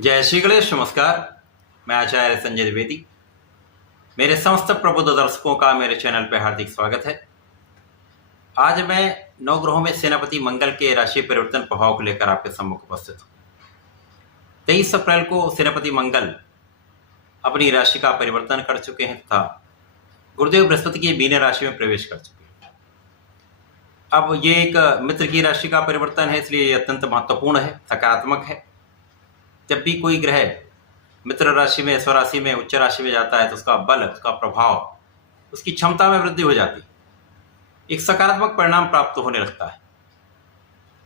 जय श्री गणेश। नमस्कार, मैं आचार्य संजय द्विवेदी। मेरे समस्त प्रबुद्ध दर्शकों का मेरे चैनल पर हार्दिक स्वागत है। आज मैं नवग्रहों में सेनापति मंगल के राशि परिवर्तन प्रभाव को लेकर आपके सम्मुख उपस्थित हूँ। 23 अप्रैल को सेनापति मंगल अपनी राशि का परिवर्तन कर चुके हैं तथा गुरुदेव बृहस्पति की मीन राशि में प्रवेश कर चुके हैं। अब ये एक मित्र की राशि का परिवर्तन है, इसलिए ये अत्यंत महत्वपूर्ण है, सकारात्मक है। जब भी कोई ग्रह मित्र राशि में, स्वराशि में, उच्च राशि में जाता है तो उसका बल, उसका प्रभाव, उसकी क्षमता में वृद्धि हो जाती है, एक सकारात्मक परिणाम प्राप्त होने लगता है।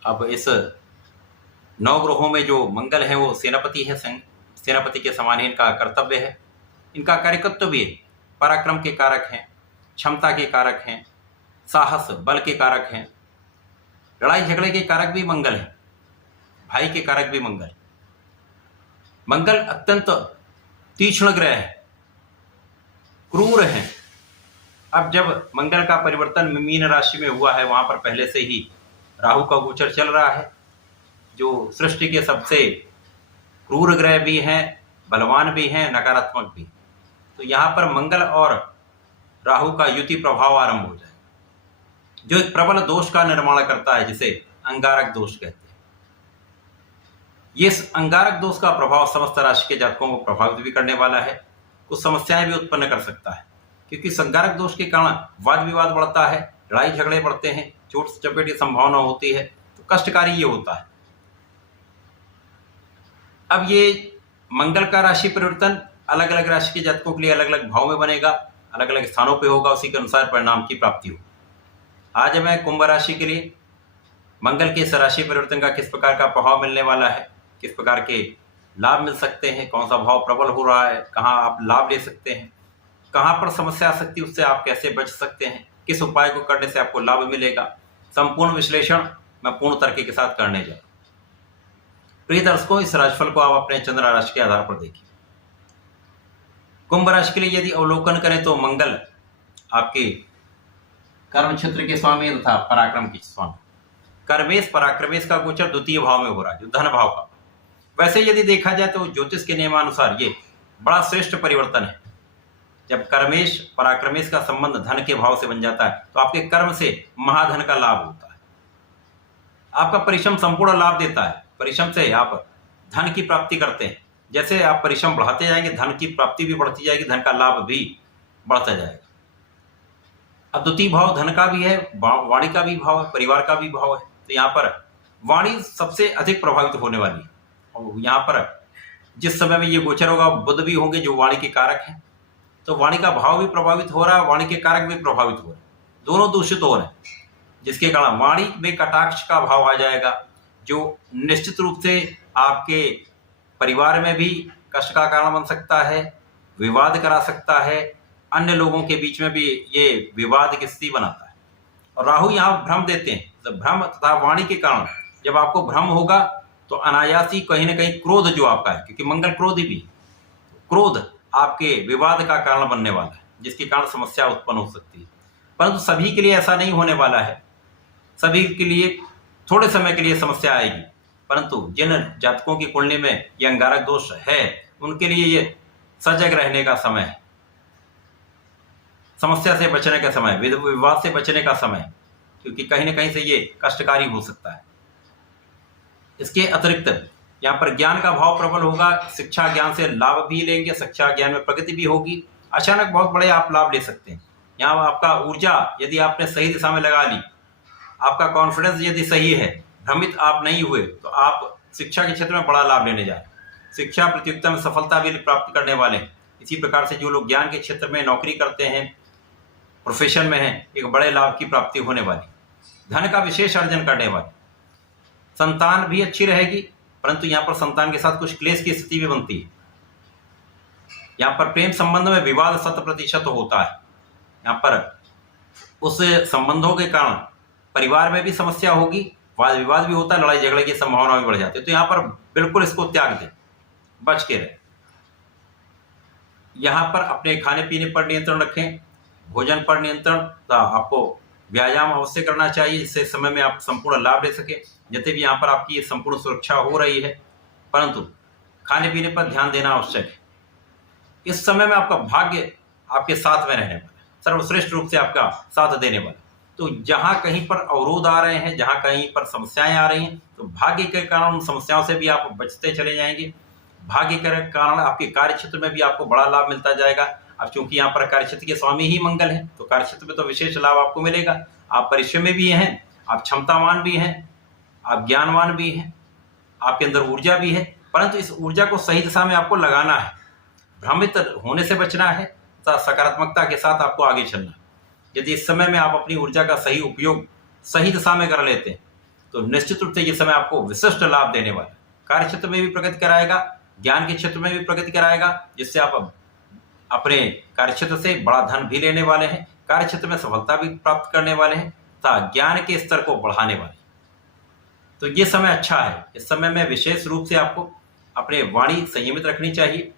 अब इस नवग्रहों में जो मंगल है वो सेनापति है, सेनापति के समान ही इनका कर्तव्य है। इनका कार्यकत्व भी है, पराक्रम के कारक हैं, क्षमता के कारक हैं, साहस बल के कारक हैं, लड़ाई झगड़े के कारक भी मंगल है, भाई के कारक भी मंगल। मंगल अत्यंत तीक्ष्ण ग्रह है, क्रूर है। अब जब मंगल का परिवर्तन मीन राशि में हुआ है, वहां पर पहले से ही राहु का गोचर चल रहा है, जो सृष्टि के सबसे क्रूर ग्रह भी हैं, बलवान भी हैं, नकारात्मक भी। तो यहाँ पर मंगल और राहु का युति प्रभाव आरंभ हो जाएगा, जो एक प्रबल दोष का निर्माण करता है, जिसे अंगारक दोष कहते हैं। ये अंगारक दोष का प्रभाव समस्त राशि के जातकों को प्रभावित भी करने वाला है, कुछ समस्याएं भी उत्पन्न कर सकता है, क्योंकि अंगारक दोष के कारण वाद विवाद बढ़ता है, लड़ाई झगड़े बढ़ते हैं, चोट चपेट की संभावना होती है, तो कष्टकारी ये होता है। अब ये मंगल का राशि परिवर्तन अलग अलग राशि के जातकों के लिए अलग अलग भाव में बनेगा, अलग अलग स्थानों पे होगा, उसी के अनुसार परिणाम की प्राप्ति हो। आज मैं कुंभ राशि के लिए मंगल के इस राशि परिवर्तन का किस प्रकार का प्रभाव मिलने वाला है, किस प्रकार के लाभ मिल सकते हैं, कौन सा भाव प्रबल हो रहा है, कहाँ आप लाभ ले सकते हैं, कहाँ पर समस्या आ सकती है, उससे आप कैसे बच सकते हैं, किस उपाय को करने से आपको लाभ मिलेगा, संपूर्ण विश्लेषण मैं पूर्ण तरीके के साथ करने जा रहा हूं। प्रिय दर्शकों, इस राशिफल को आप अपने चंद्र राशि के आधार पर देखिए। कुंभ राशि के लिए यदि अवलोकन करें तो मंगल आपके कर्म क्षेत्र के स्वामी तथा पराक्रम के स्वामी, कर्मेश पराक्रमेश का गोचर द्वितीय भाव में हो रहा है, जो धन भाव का। वैसे यदि देखा जाए तो ज्योतिष के नियमानुसार ये बड़ा श्रेष्ठ परिवर्तन है। जब कर्मेश पराक्रमेश का संबंध धन के भाव से बन जाता है तो आपके कर्म से महाधन का लाभ होता है। आपका परिश्रम संपूर्ण लाभ देता है, परिश्रम से आप धन की प्राप्ति करते हैं। जैसे आप परिश्रम बढ़ाते जाएंगे, धन की प्राप्ति भी बढ़ती जाएगी, धन का लाभ भी बढ़ता जाएगा। अब द्वितीय भाव धन का भी है, वाणी का भी भाव है, परिवार का भी भाव है, तो यहाँ पर वाणी सबसे अधिक प्रभावित होने वाली है। और यहाँ पर जिस समय में ये गोचर होगा, बुध भी होंगे जो वाणी के कारक हैं, तो वाणी का भाव भी प्रभावित हो रहा है, वाणी के कारक भी प्रभावित हो रहे हैं, दोनों दूषित हो रहे हैं, जिसके कारण वाणी में कटाक्ष का भाव आ जाएगा, जो निश्चित रूप से आपके परिवार में भी कष्ट का कारण बन सकता है, विवाद करा सकता है, अन्य लोगों के बीच में भी ये विवाद की स्थिति बनाता है। और राहु यहाँ भ्रम देते हैं, तो भ्रम तथा वाणी के कारण जब आपको भ्रम होगा तो अनायासी कहीं ना कहीं क्रोध जो आपका है, क्योंकि मंगल क्रोधी भी, क्रोध आपके विवाद का कारण बनने वाला है, जिसके कारण समस्या उत्पन्न हो सकती है। परंतु सभी के लिए ऐसा नहीं होने वाला है, सभी के लिए थोड़े समय के लिए समस्या आएगी, परंतु जिन जातकों की कुंडली में यह अंगारक दोष है उनके लिए ये सजग रहने का समय है, समस्या से बचने का समय, विवाद से बचने का समय, क्योंकि कहीं ना कहीं से ये कष्टकारी हो सकता है। इसके अतिरिक्त यहाँ पर ज्ञान का भाव प्रबल होगा, शिक्षा ज्ञान से लाभ भी लेंगे, शिक्षा ज्ञान में प्रगति भी होगी, अचानक बहुत बड़े आप लाभ ले सकते हैं। यहाँ आपका ऊर्जा यदि आपने सही दिशा में लगा ली, आपका कॉन्फिडेंस यदि सही है, भ्रमित आप नहीं हुए, तो आप शिक्षा के क्षेत्र में बड़ा लाभ लेने जाए, शिक्षा प्रतियोगिता में सफलता भी प्राप्त करने वाले हैं। इसी प्रकार से जो लोग ज्ञान के क्षेत्र में नौकरी करते हैं, प्रोफेशन में हैं, एक बड़े लाभ की प्राप्ति होने वाली, धन का विशेष अर्जन करने वाले, संतान भी अच्छी रहेगी, परंतु यहाँ पर संतान के साथ कुछ क्लेश की स्थिति भी बनती है। यहाँ पर प्रेम संबंध में विवाद 100% होता है। यहाँ पर उस संबंधों के कारण परिवार में भी समस्या होगी, वाद विवाद भी होता है, लड़ाई झगड़े की संभावना भी बढ़ जाती है। तो यहाँ पर बिल्कुल इसको त्याग दें, बच के रहे। यहाँ पर अपने खाने पीने पर नियंत्रण रखें, भोजन पर नियंत्रण, आपको व्यायाम अवश्य करना चाहिए, जिससे समय में आप संपूर्ण लाभ ले सके। जितने भी यहाँ पर आपकी संपूर्ण सुरक्षा हो रही है, परंतु खाने पीने पर ध्यान देना आवश्यक है। इस समय में आपका भाग्य आपके साथ में रहने वाला है, सर्वश्रेष्ठ रूप से आपका साथ देने वाला। तो जहाँ कहीं पर अवरोध आ रहे हैं, जहाँ कहीं पर समस्याएं आ रही हैं, तो भाग्य के कारण उन समस्याओं से भी आप बचते चले जाएंगे। भाग्य के कारण आपके कार्य क्षेत्र में भी आपको बड़ा लाभ मिलता जाएगा। अब चूंकि यहाँ पर कार्य क्षेत्र के स्वामी ही मंगल है, तो कार्य क्षेत्र में तो विशेष लाभ आपको मिलेगा। आप परिश्रमी भी हैं, आप क्षमतावान भी हैं, आप ज्ञानवान भी हैं, आपके अंदर ऊर्जा भी है, परंतु इस ऊर्जा को सही दिशा में आपको लगाना है। भ्रमित होने से बचना है, सकारात्मकता के साथ आपको आगे चलना है। यदि इस समय में आप अपनी ऊर्जा का सही उपयोग सही दिशा में कर लेते हैं, तो निश्चित रूप से ये समय आपको विशिष्ट लाभ देने वाला है। कार्य क्षेत्र में भी प्रगति कराएगा, ज्ञान के क्षेत्र में भी प्रगति कराएगा, जिससे आप अपने कार्य क्षेत्र से बड़ा धन भी लेने वाले हैं, कार्य क्षेत्र में सफलता भी प्राप्त करने वाले हैं तथा ज्ञान के स्तर को बढ़ाने वाले हैं। तो ये समय अच्छा है। इस समय में विशेष रूप से आपको अपने वाणी संयमित रखनी चाहिए।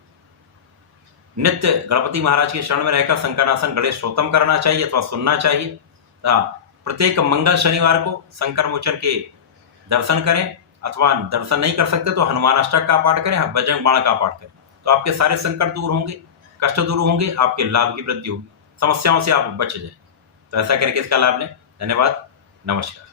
नित्य गणपति महाराज के शरण में रहकर शंकरासन गणेश स्तोत्रम करना चाहिए अथवा सुनना चाहिए। प्रत्येक मंगल शनिवार को शंकर मोचन के दर्शन करें, अथवा दर्शन नहीं कर सकते तो हनुमान अष्टक का पाठ करें, बजरंग बाण का पाठ करें, तो आपके सारे संकट दूर होंगे, कष्ट दूर होंगे, आपके लाभ की वृद्धि होगी, समस्याओं से आप बच जाएं। तो ऐसा करके इसका लाभ लें। धन्यवाद, नमस्कार।